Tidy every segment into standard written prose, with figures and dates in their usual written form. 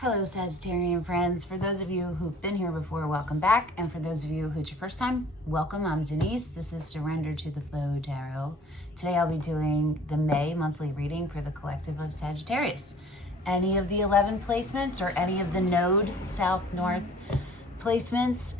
Hello, Sagittarian friends. For those of you who've been here before, welcome back. And for those of you who it's your first time, welcome. I'm Denise. This is Surrender to the Flow Tarot. Today I'll be doing the May monthly reading for the collective of Sagittarius. Any of the 11 placements or any of the node, south, north placements,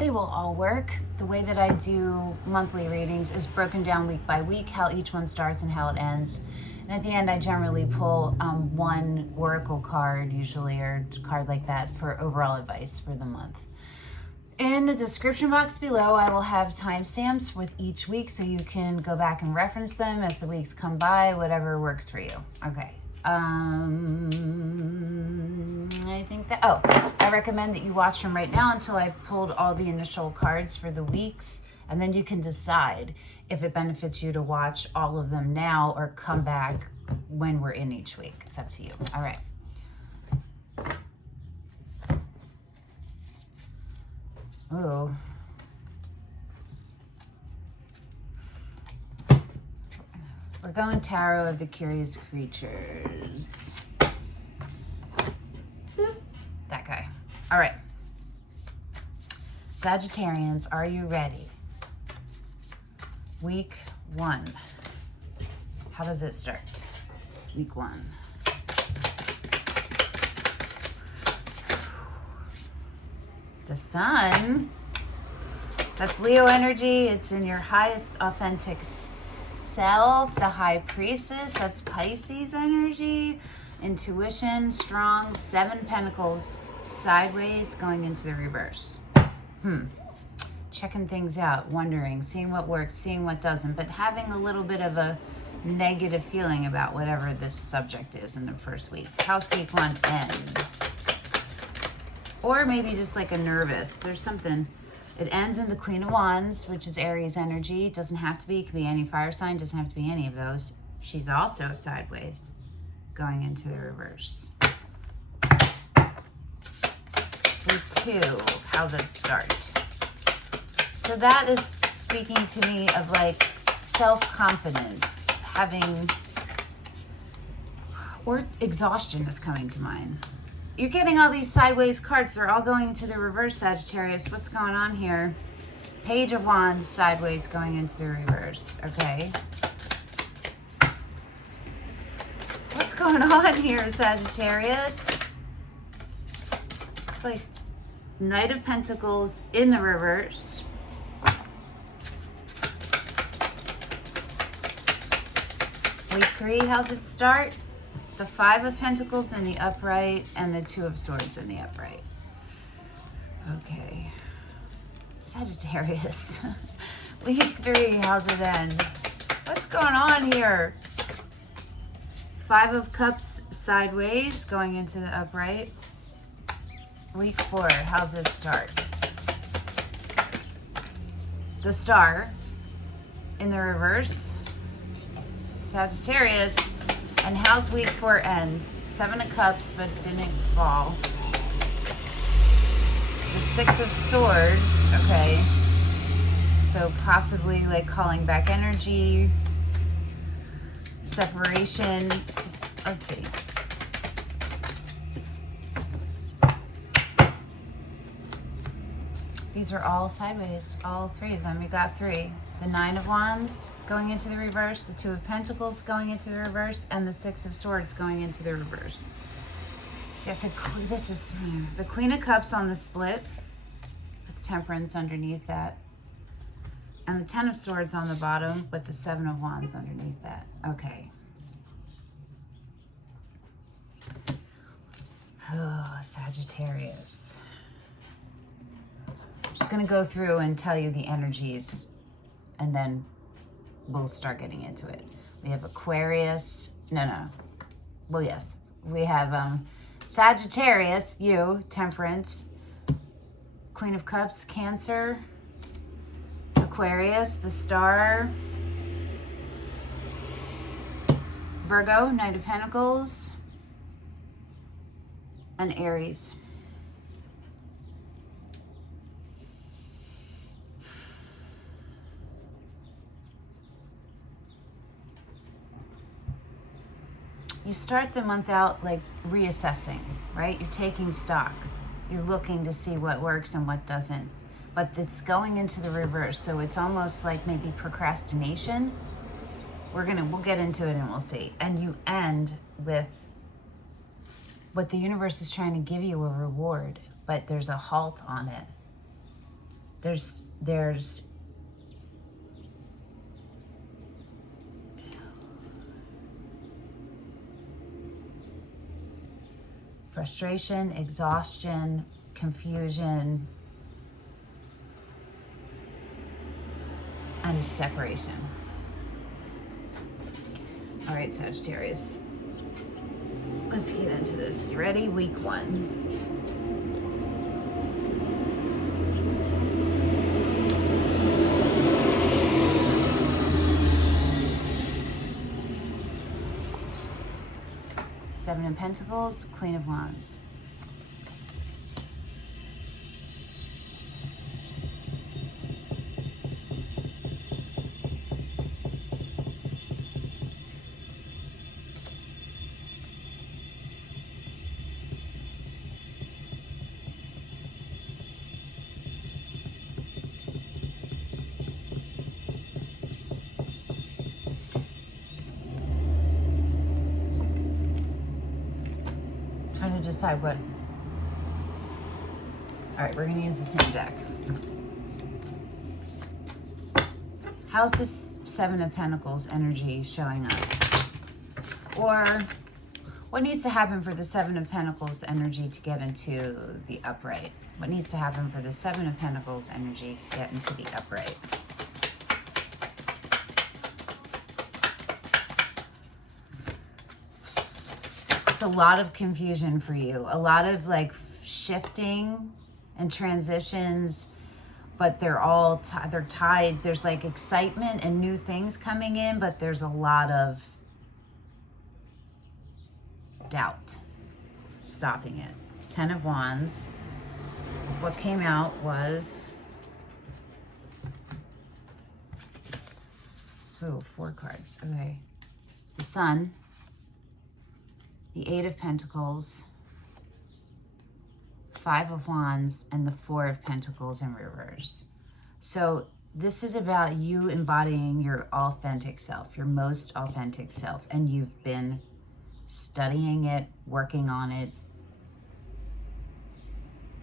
they will all work. The way that I do monthly readings is broken down week by week, how each one starts and how it ends. And at the end, I generally pull one oracle card, usually, or a card like that for overall advice for the month. In the description box below, I will have timestamps with each week so you can go back and reference them as the weeks come by, whatever works for you. Okay. I think that, I recommend that you watch from right now until I've pulled all the initial cards for the weeks, and then you can decide if it benefits you to watch all of them now or come back when we're in each week. It's up to you. All right. Ooh. We're going Tarot of the Curious Creatures. That guy. All right. Sagittarians, are you ready? Week 1. How does it start? Week 1. The Sun. That's Leo energy. It's in your highest authentic self. The High Priestess. That's Pisces energy. Intuition, strong. 7 Pentacles sideways going into the reverse. Checking things out, wondering, seeing what works, seeing what doesn't, but having a little bit of a negative feeling about whatever this subject is in the first week. How's week 1 end? Or maybe just like a nervous. There's something. It ends in the Queen of Wands, which is Aries energy. It doesn't have to be. It could be any fire sign. Doesn't have to be any of those. She's also sideways going into the reverse. Week 2. How's it start? So that is speaking to me of like self-confidence, having, or exhaustion is coming to mind. You're getting all these sideways cards. They're all going into the reverse, Sagittarius. What's going on here? Page of Wands sideways going into the reverse. Okay. What's going on here, Sagittarius? It's like Knight of Pentacles in the reverse. Week 3, how's it start? The 5 of Pentacles in the upright and the 2 of Swords in the upright. Okay. Sagittarius. Week 3, how's it end? What's going on here? 5 of Cups sideways going into the upright. Week 4, how's it start? The Star in the reverse. Sagittarius. And how's week 4 end? 7 of Cups, but didn't fall. The 6 of Swords. Okay. So possibly like calling back energy. Separation. Let's see. These are all sideways. All 3 of them. You got 3. The 9 of Wands going into the reverse, the 2 of Pentacles going into the reverse, and the 6 of Swords going into the reverse. You got this is the Queen of Cups on the split with Temperance underneath that, and the 10 of Swords on the bottom with the 7 of Wands underneath that. Okay. Oh, Sagittarius. I'm just going to go through and tell you the energies, and then we'll start getting into it. We have Aquarius. No. Well, yes. We have Sagittarius, you, Temperance, Queen of Cups, Cancer, Aquarius, the Star, Virgo, Knight of Pentacles, and Aries. you start the month out like reassessing, right? You're taking stock. You're looking to see what works and what doesn't. But it's going into the reverse, so it's almost like maybe procrastination. We'll get into it and we'll see. And you end with what the universe is trying to give you, a reward, but there's a halt on it. There's frustration, exhaustion, confusion, and separation. All right, Sagittarius, let's get into this. You ready? Week 1. Seven of Pentacles, Queen of Wands. Trying to decide what. All right, we're going to use the same deck. How's this Seven of Pentacles energy showing up? Or what needs to happen for the Seven of Pentacles energy to get into the upright? What needs to happen for the Seven of Pentacles energy to get into the upright? A lot of confusion for you, a lot of like shifting and transitions, but they're all they're tied. There's like excitement and new things coming in, but there's a lot of doubt stopping it. 10 of Wands. What came out was 4 cards. Okay, the Sun, the 8 of Pentacles, 5 of Wands, and the 4 of Pentacles in reverse. So this is about you embodying your authentic self, your most authentic self, and you've been studying it, working on it,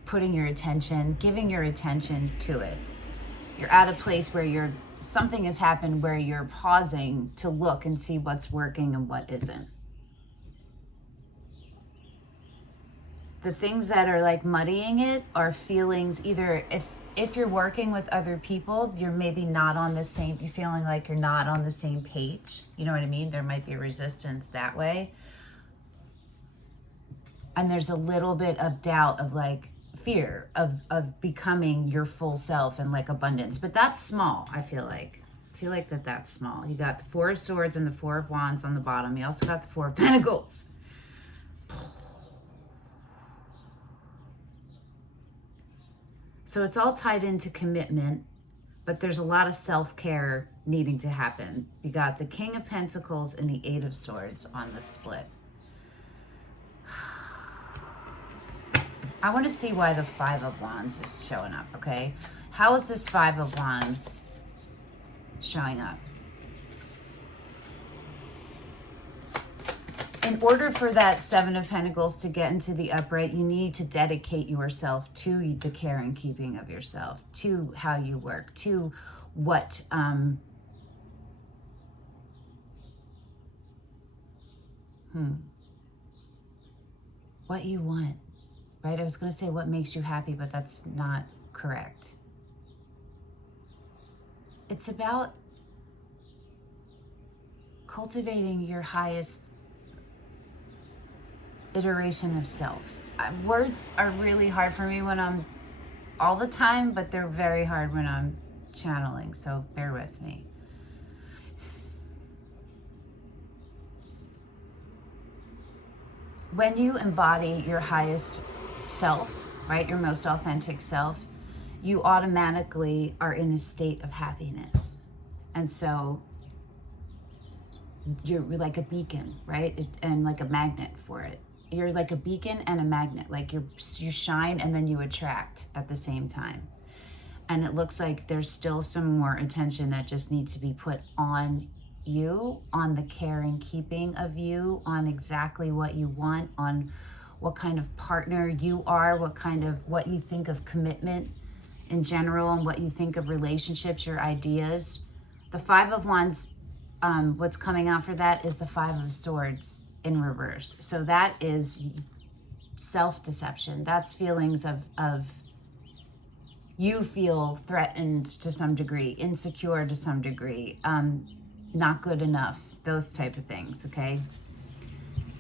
putting your attention, giving your attention to it. You're at a place where something has happened where you're pausing to look and see what's working and what isn't. The things that are like muddying it are feelings, either if you're working with other people, you're maybe not on the same, you're feeling like you're not on the same page. You know what I mean? There might be resistance that way. And there's a little bit of doubt, of like fear of becoming your full self and like abundance. But that's small, I feel like. That's small. You got the 4 of Swords and the 4 of Wands on the bottom. You also got the 4 of Pentacles. So it's all tied into commitment, but there's a lot of self-care needing to happen. You got the King of Pentacles and the 8 of Swords on the split. I want to see why the 5 of Wands is showing up, okay? How is this 5 of Wands showing up? In order for that 7 of Pentacles to get into the upright, you need to dedicate yourself to the care and keeping of yourself, to how you work, to what what you want, right? I was going to say what makes you happy, but that's not correct. It's about cultivating your highest iteration of self. Words are really hard for me when I'm all the time, but they're very hard when I'm channeling, so bear with me. When you embody your highest self, right, your most authentic self, you automatically are in a state of happiness. And so you're like a beacon, right? And like a magnet for it. You're like a beacon and a magnet. Like you shine and then you attract at the same time. And it looks like there's still some more attention that just needs to be put on you, on the care and keeping of you, on exactly what you want, on what kind of partner you are, what you think of commitment in general, and what you think of relationships, your ideas. The Five of Wands, what's coming out for that is the Five of Swords in reverse. So that is self-deception. That's feelings of you feel threatened to some degree, insecure to some degree, not good enough, those type of things, okay?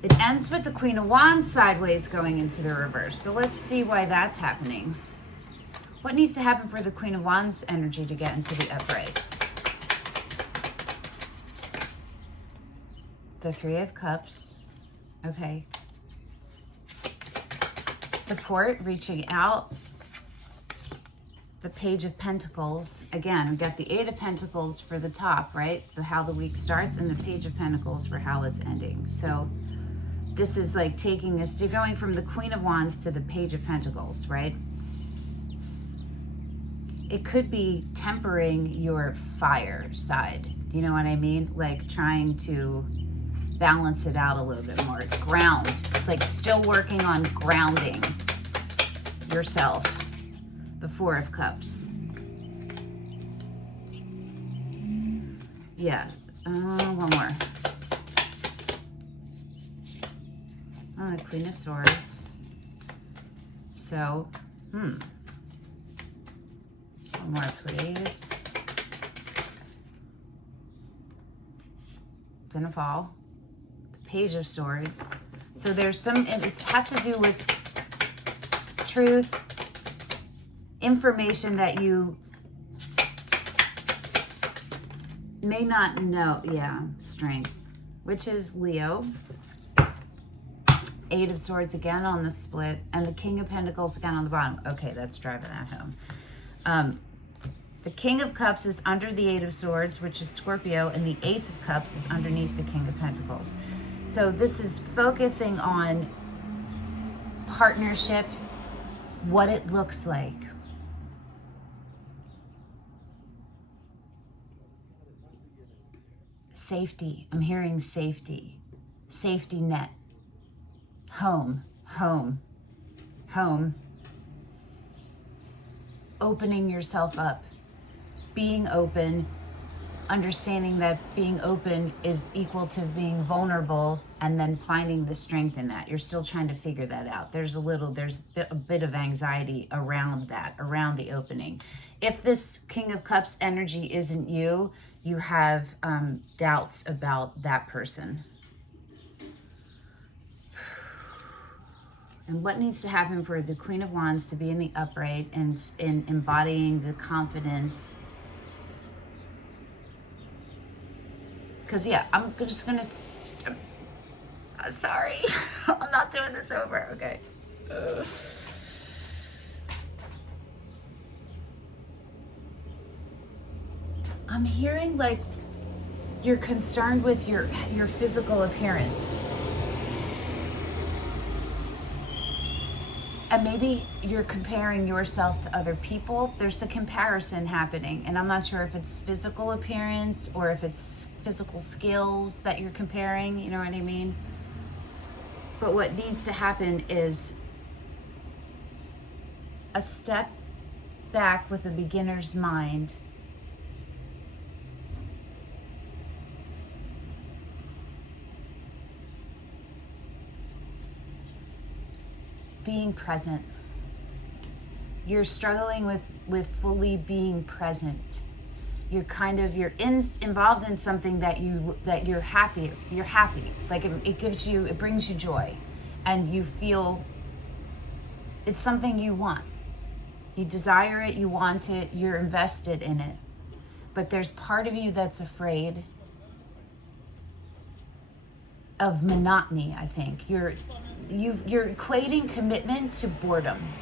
It ends with the Queen of Wands sideways going into the reverse. So let's see why that's happening. What needs to happen for the Queen of Wands energy to get into the upright? The Three of Cups, okay. Support, reaching out. The Page of Pentacles. Again, we got the Eight of Pentacles for the top, right? For how the week starts, and the Page of Pentacles for how it's ending. So this is like taking us, you're going from the Queen of Wands to the Page of Pentacles, right? It could be tempering your fire side. Do you know what I mean? Like trying to balance it out a little bit more. Ground, like still working on grounding yourself. The Four of Cups. Yeah. One more. Oh, the Queen of Swords. So, one more, please. Didn't fall. The Page of Swords. So there's some, it has to do with truth, information that you may not know. Yeah, Strength, which is Leo. Eight of Swords again on the split, and the King of Pentacles again on the bottom. Okay, that's driving that home. The King of Cups is under the Eight of Swords, which is Scorpio, and the Ace of Cups is underneath the King of Pentacles. So this is focusing on partnership, what it looks like. Safety. I'm hearing safety. Safety net. Home. Home. Home. Opening yourself up. Being open. Understanding that being open is equal to being vulnerable, and then finding the strength in that. You're still trying to figure that out. There's a bit of anxiety around that, around the opening. If this King of Cups energy isn't you, you have doubts about that person. And what needs to happen for the Queen of Wands to be in the upright and in embodying the confidence? Because, yeah, I'm just going to... sorry. I'm not doing this over. Okay. I'm hearing like you're concerned with your physical appearance. And maybe you're comparing yourself to other people. There's a comparison happening, and I'm not sure if it's physical appearance or if it's physical skills that you're comparing, you know what I mean? But what needs to happen is a step back with a beginner's mind. Being present. You're struggling with fully being present. You're involved in something that you're happy. You're happy. Like it brings you joy, and you feel it's something you want. You desire it, you want it, you're invested in it. But there's part of you that's afraid of monotony, I think. You're equating commitment to boredom.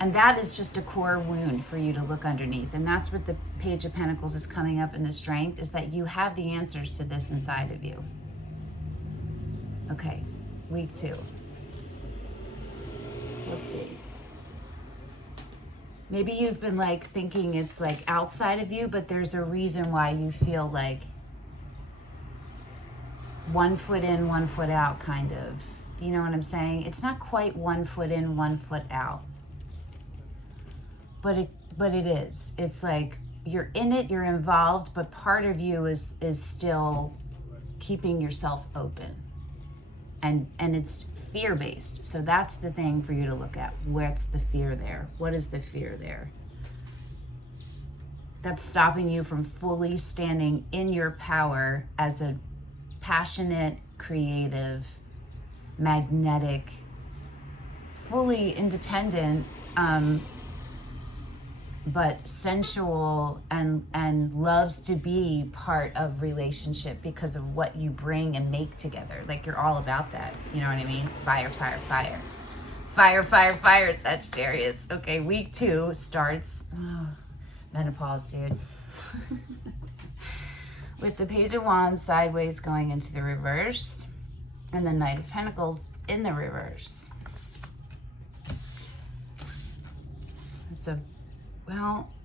And that is just a core wound for you to look underneath. And that's what the Page of Pentacles is coming up in the Strength, is that you have the answers to this inside of you. Okay, week 2. So let's see. Maybe you've been like thinking it's like outside of you, but there's a reason why you feel like 1 foot in, 1 foot out, kind of. Do you know what I'm saying? It's not quite 1 foot in, 1 foot out. But it is. It's like you're in it, you're involved, but part of you is still keeping yourself open. And it's fear-based. So that's the thing for you to look at. What's the fear there? What is the fear there? That's stopping you from fully standing in your power as a passionate, creative, magnetic, fully independent, but sensual and loves to be part of relationship because of what you bring and make together. Like, you're all about that. You know what I mean? Fire, fire, fire. Fire, fire, fire, Sagittarius. Okay, week 2 starts. Oh, menopause, dude. With the Page of Wands sideways going into the reverse, and the Knight of Pentacles in the reverse.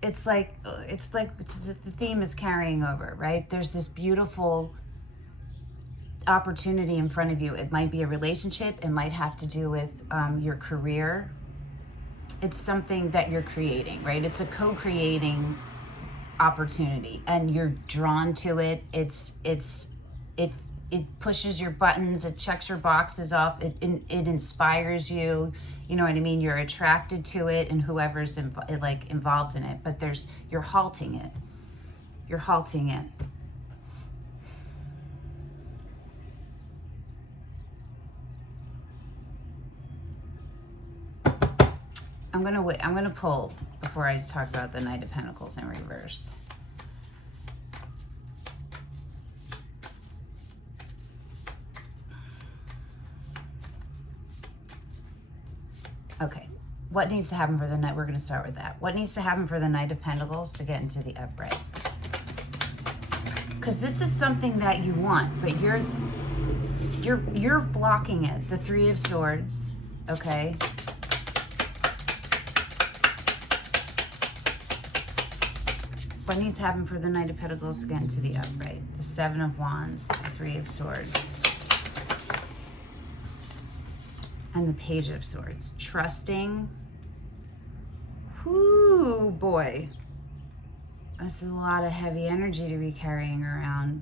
It's like the theme is carrying over, right? There's this beautiful opportunity in front of you. It might be a relationship. It might have to do with your career. It's something that you're creating, right? It's a co-creating opportunity, and you're drawn to it. It pushes your buttons. It checks your boxes off. It inspires you. You know what I mean? You're attracted to it, and whoever's involved in it. But you're halting it. You're halting it. I'm gonna wait. I'm gonna pull before I talk about the Knight of Pentacles in reverse. Okay, what needs to happen for the Knight? We're going to start with that. What needs to happen for the Knight of Pentacles to get into the upright? Because this is something that you want, but you're blocking it. The Three of Swords, okay? What needs to happen for the Knight of Pentacles to get into the upright? The Seven of Wands, the Three of Swords, and the Page of Swords. Trusting. Whoo, boy. That's a lot of heavy energy to be carrying around.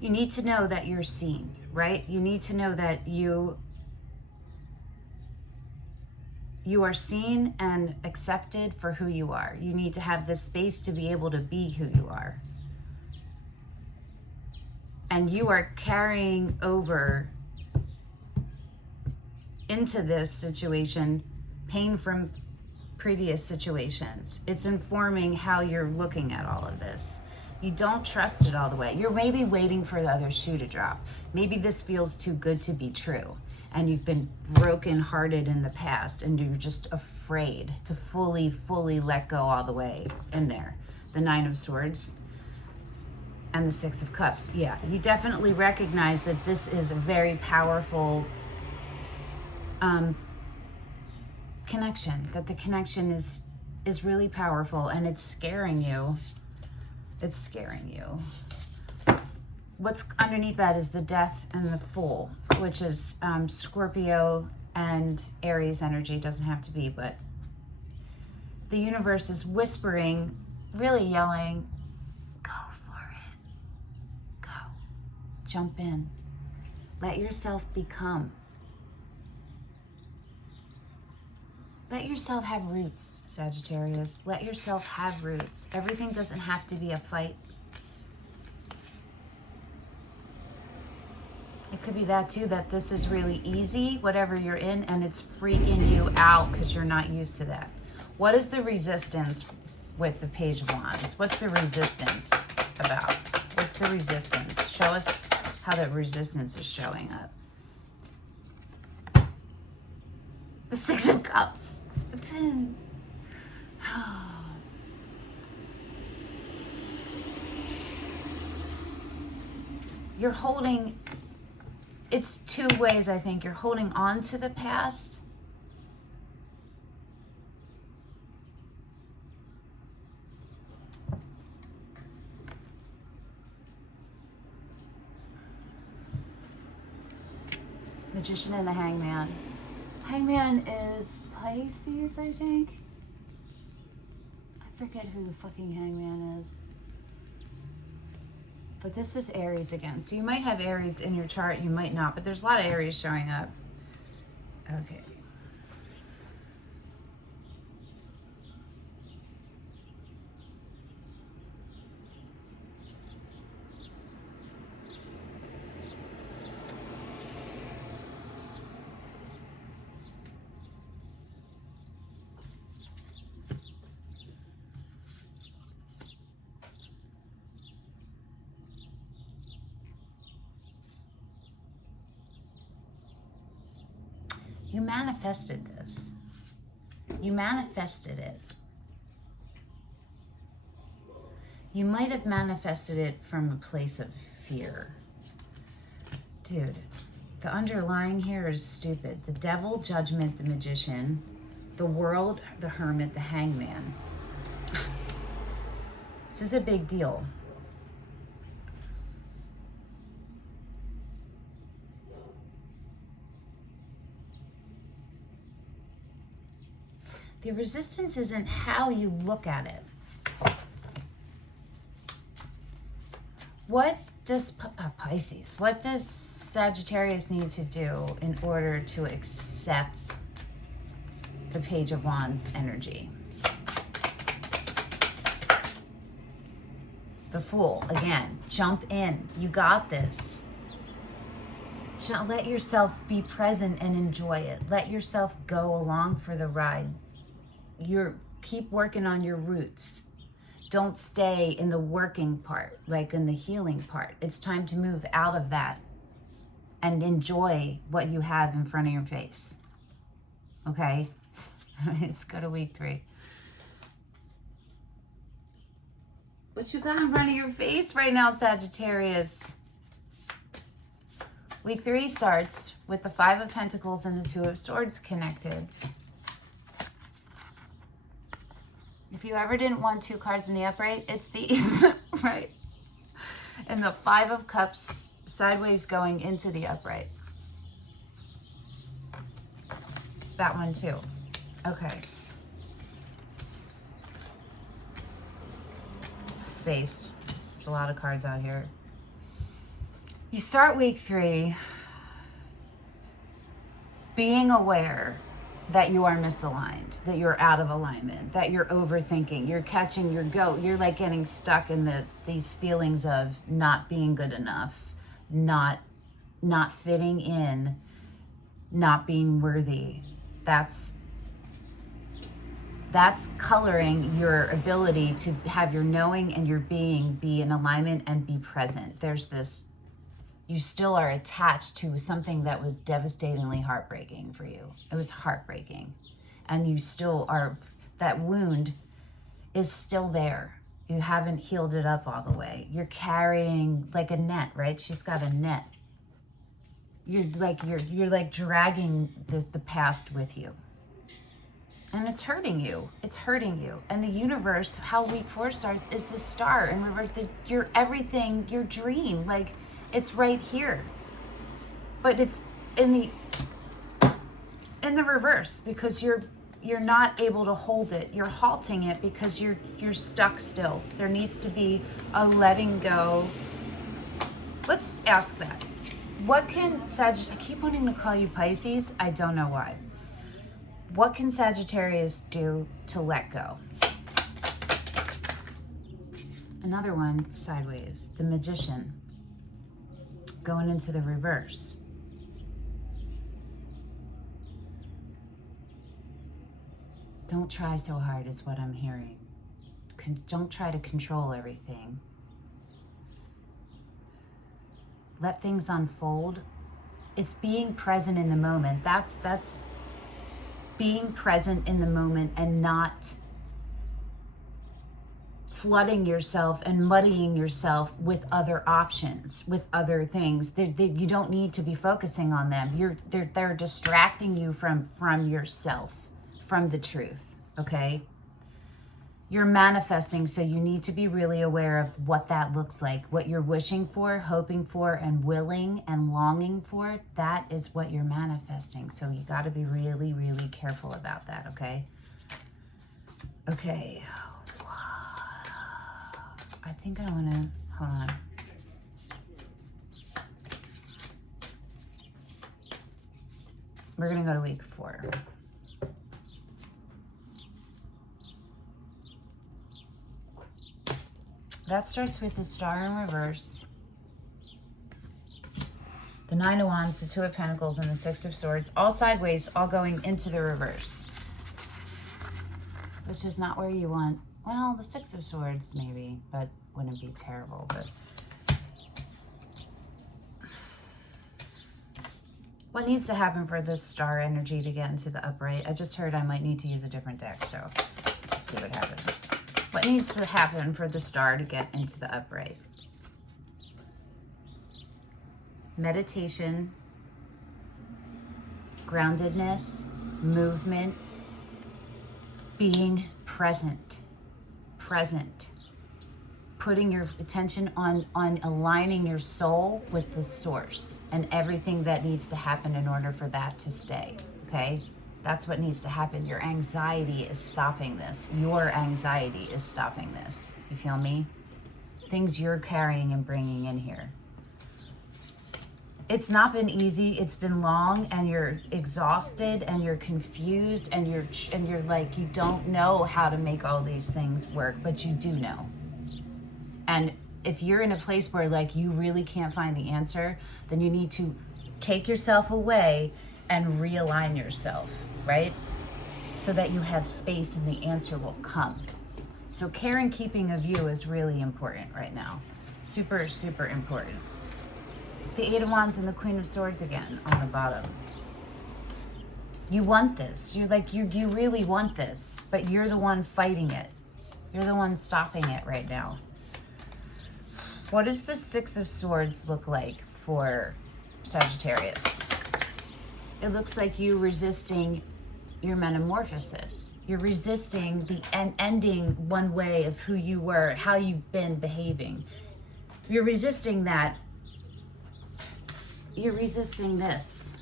You need to know that you're seen, right? You need to know that you are seen and accepted for who you are. You need to have this space to be able to be who you are. And you are carrying over into this situation pain from previous situations. It's informing how you're looking at all of this. You don't trust it all the way. You're maybe waiting for the other shoe to drop. Maybe this feels too good to be true, and you've been broken-hearted in the past, and you're just afraid to fully let go all the way in there. The Nine of Swords and the Six of Cups. Yeah, you definitely recognize that this is a very powerful connection, that the connection is really powerful, and it's scaring you. It's scaring you. What's underneath that is the Death and the Fool, which is Scorpio and Aries energy. It doesn't have to be, but the universe is whispering, really yelling, go for it. Go. Jump in. Let yourself become. Let yourself have roots, Sagittarius. Let yourself have roots. Everything doesn't have to be a fight. It could be that too, that this is really easy, whatever you're in, and it's freaking you out because you're not used to that. What is the resistance with the Page of Wands? What's the resistance about? What's the resistance? Show us how that resistance is showing up. The Six of Cups. You're holding, it's two ways, I think. You're holding on to the past. Magician and the Hangman. Hangman is Pisces, I think. I forget who the fucking Hangman is. But this is Aries again. So you might have Aries in your chart, you might not, but there's a lot of Aries showing up. Okay. You manifested this. You manifested it. You might have manifested it from a place of fear. Dude, the underlying here is stupid. The Devil, Judgment, the Magician, the World, the Hermit, the Hangman. This is a big deal. The resistance isn't how you look at it. What does Pisces, what does Sagittarius need to do in order to accept the Page of Wands energy? The Fool, again, jump in. You got this. Let yourself be present and enjoy it. Let yourself go along for the ride. Keep working on your roots. Don't stay in the working part, like in the healing part. It's time to move out of that and enjoy what you have in front of your face. Okay? Let's go to week 3. What you got in front of your face right now, Sagittarius? Week 3 starts with the 5 of Pentacles and the 2 of Swords connected. If you ever didn't want 2 cards in the upright, it's these, right? And the 5 of Cups sideways going into the upright. That one too. Okay. Spaced. There's a lot of cards out here. You start week 3 being aware that you are misaligned, that you're out of alignment, that you're overthinking, you're catching your goat, you're like getting stuck in these feelings of not being good enough, not fitting in, not being worthy. That's coloring your ability to have your knowing and your being be in alignment and be present. There's this, you still are attached to something that was devastatingly heartbreaking for you. It was heartbreaking. And you still are, that wound is still there. You haven't healed it up all the way. You're carrying like a net, right? She's got a net. You're like dragging the past with you. And it's hurting you. It's hurting you. And the universe, how week 4 starts, is the star. And remember, your everything, your dream, like, it's right here. But it's in the reverse, because you're not able to hold it. You're halting it because you're stuck still. There needs to be a letting go. Let's ask that. What can I keep wanting to call you Pisces. I don't know why. What can Sagittarius do to let go? Another one sideways, the Magician, going into the reverse. Don't try so hard is what I'm hearing. Don't try to control everything. Let things unfold. It's being present in the moment. That's being present in the moment and not flooding yourself and muddying yourself with other options, with other things. You don't need to be focusing on them. They're distracting you from yourself, from the truth, okay? You're manifesting, so you need to be really aware of what that looks like. What you're wishing for, hoping for, and willing and longing for, that is what you're manifesting. So you got to be really, really careful about that, okay? Okay. I think I want to, hold on. We're going to go to week 4. That starts with the Star in reverse, the 9 of Wands, the 2 of Pentacles, and the 6 of Swords, all sideways, all going into the reverse, which is not where you want. Well, the 6 of Swords maybe, but wouldn't be terrible. But what needs to happen for this Star energy to get into the upright? I just heard I might need to use a different deck, so let's see what happens. What needs to happen for the Star to get into the upright? Meditation, groundedness, movement, being present, putting your attention on aligning your soul with the source and everything that needs to happen in order for that to stay, okay? That's what needs to happen. Your anxiety is stopping this. Your anxiety is stopping this. You feel me? Things you're carrying and bringing in here. It's not been easy. It's been long, and you're exhausted, and you're confused, and you're like, you don't know how to make all these things work, but you do know. And if you're in a place where like you really can't find the answer, then you need to take yourself away and realign yourself, right? So that you have space and the answer will come. So care and keeping of you is really important right now. Super, super important. The 8 of Wands and the Queen of Swords again on the bottom. You want this. You're like, you really want this, but you're the one fighting it. You're the one stopping it right now. What does the 6 of Swords look like for Sagittarius? It looks like you resisting your metamorphosis. You're resisting the ending one way of who you were, how you've been behaving. You're resisting that. You're resisting this,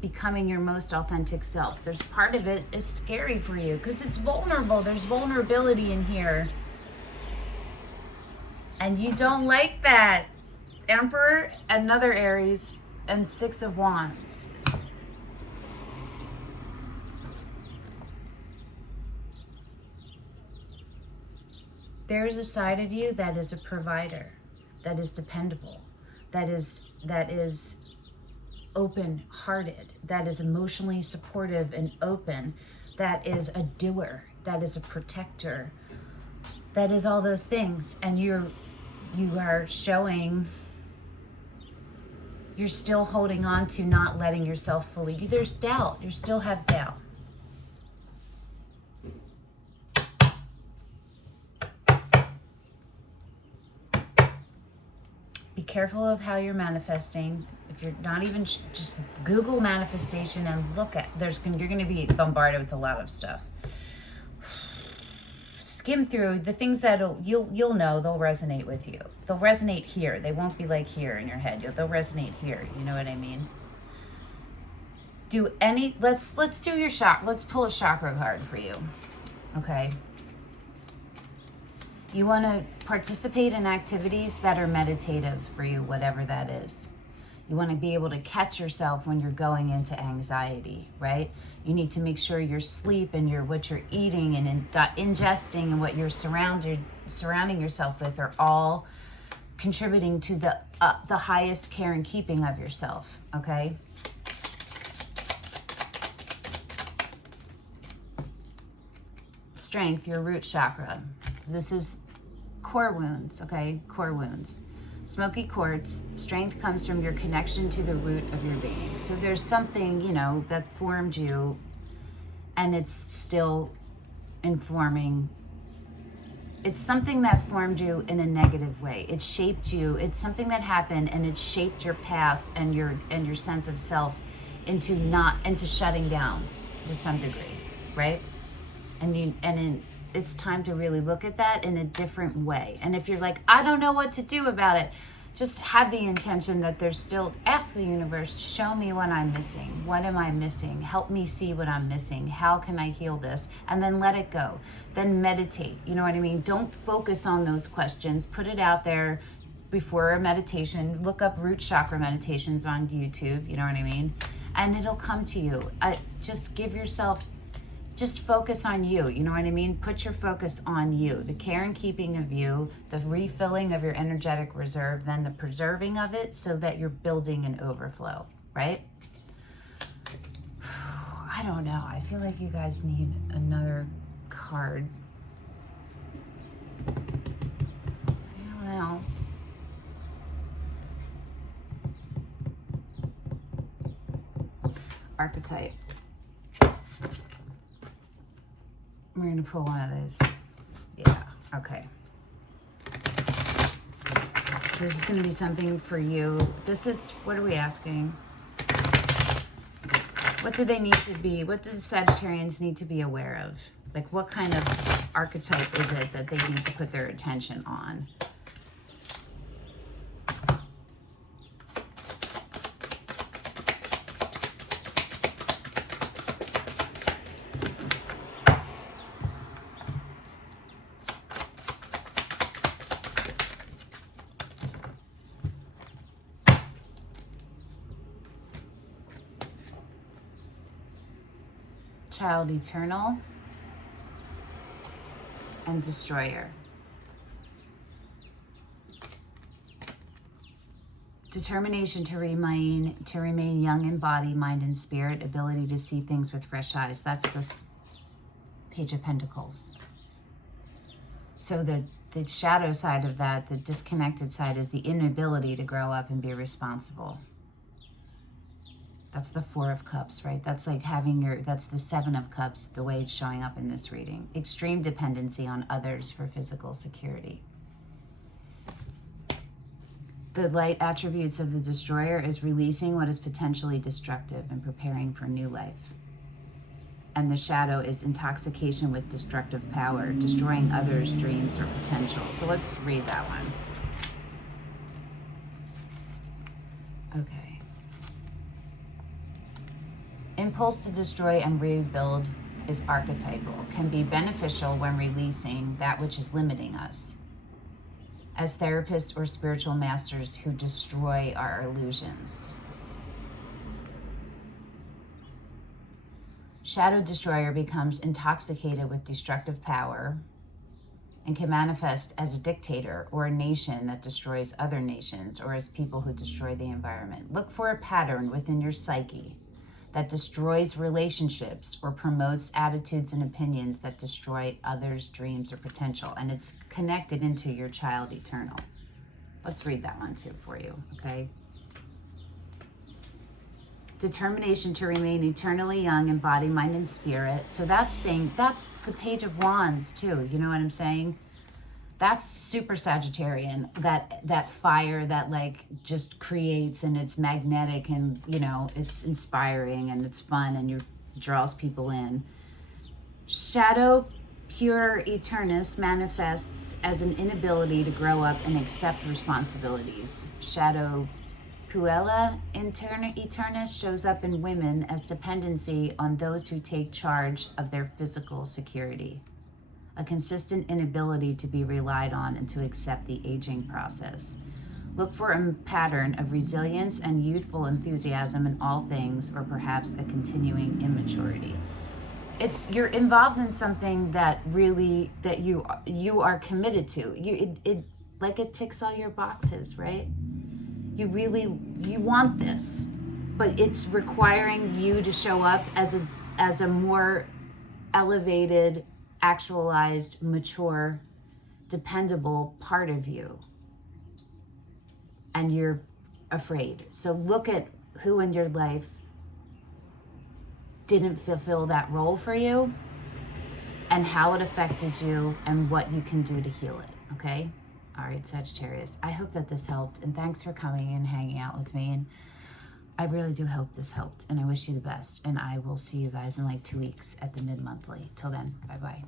becoming your most authentic self. There's part of it is scary for you because it's vulnerable. There's vulnerability in here. And you don't like that. Emperor, another Aries, and 6 of Wands. There's a side of you that is a provider, that is dependable, that is open-hearted, that is emotionally supportive and open, that is a doer, that is a protector, that is all those things. And you are showing, you're still holding on to not letting yourself fully, there's doubt, you still have doubt. Be careful of how you're manifesting. If you're not even, just Google manifestation and look at, you're going to be bombarded with a lot of stuff. Skim through the things that you'll know they'll resonate with you. They'll resonate here. They won't be like here in your head. They'll resonate here. You know what I mean? Let's do your chakra. Let's pull a chakra card for you. Okay. You want to participate in activities that are meditative for you, whatever that is. You want to be able to catch yourself when you're going into anxiety, right? You need to make sure your sleep and what you're eating and ingesting and what you're surrounding yourself with are all contributing to the highest care and keeping of yourself, okay? Strength, your root chakra. This is core wounds, okay? Core wounds. Smoky quartz, strength comes from your connection to the root of your being. So there's something, that formed you and it's still informing. It's something that formed you in a negative way. It shaped you. It's something that happened, and it shaped your path and your sense of self into shutting down to some degree, right? It's time to really look at that in a different way. And if you're like, I don't know what to do about it, just have the intention that there's still, ask the universe, show me what I'm missing. What am I missing? Help me see what I'm missing. How can I heal this? And then let it go. Then meditate. You know what I mean? Don't focus on those questions. Put it out there before a meditation. Look up root chakra meditations on YouTube. You know what I mean? And it'll come to you. Just give yourself, just focus on you. You know what I mean? Put your focus on you, the care and keeping of you, the refilling of your energetic reserve, then the preserving of it so that you're building an overflow, right? I don't know. I feel like you guys need another card. I don't know. Archetype. We're going to pull one of those. Yeah, okay. This is going to be something for you. This is, what are we asking? What do they need to be? What do the Sagittarians need to be aware of? Like, what kind of archetype is it that they need to put their attention on? Child Eternal and Destroyer. Determination to remain young in body, mind, and spirit. Ability to see things with fresh eyes. That's this Page of Pentacles. So the shadow side of that, the disconnected side, is the inability to grow up and be responsible. That's the Four of Cups, right? That's like that's the Seven of Cups, the way it's showing up in this reading. Extreme dependency on others for physical security. The light attributes of the Destroyer is releasing what is potentially destructive and preparing for new life. And the shadow is intoxication with destructive power, destroying others' dreams or potential. So let's read that one. Okay. Impulse to destroy and rebuild is archetypal, can be beneficial when releasing that which is limiting us, as therapists or spiritual masters who destroy our illusions. Shadow Destroyer becomes intoxicated with destructive power and can manifest as a dictator or a nation that destroys other nations, or as people who destroy the environment. Look for a pattern within your psyche that destroys relationships or promotes attitudes and opinions that destroy others' dreams or potential. And it's connected into your Child Eternal. Let's read that one too for you, okay? Determination to remain eternally young in body, mind, and spirit. So that's the Page of Wands too, you know what I'm saying? That's super Sagittarian, that fire that like just creates, and it's magnetic, and you know, it's inspiring and it's fun and draws people in. Shadow Pure Eternus manifests as an inability to grow up and accept responsibilities. Shadow Puella Eternus shows up in women as dependency on those who take charge of their physical security. A consistent inability to be relied on and to accept the aging process. Look for a pattern of resilience and youthful enthusiasm in all things, or perhaps a continuing immaturity. You're involved in something that really, that you are committed to. It ticks all your boxes, right? You want this, but it's requiring you to show up as a more elevated, actualized, mature, dependable part of you. And you're afraid. So look at who in your life didn't fulfill that role for you, and how it affected you and what you can do to heal it, okay? All right, Sagittarius, I hope that this helped, and thanks for coming and hanging out with me, and I really do hope this helped, and I wish you the best, and I will see you guys in like 2 weeks at the mid-monthly. Till then, bye-bye.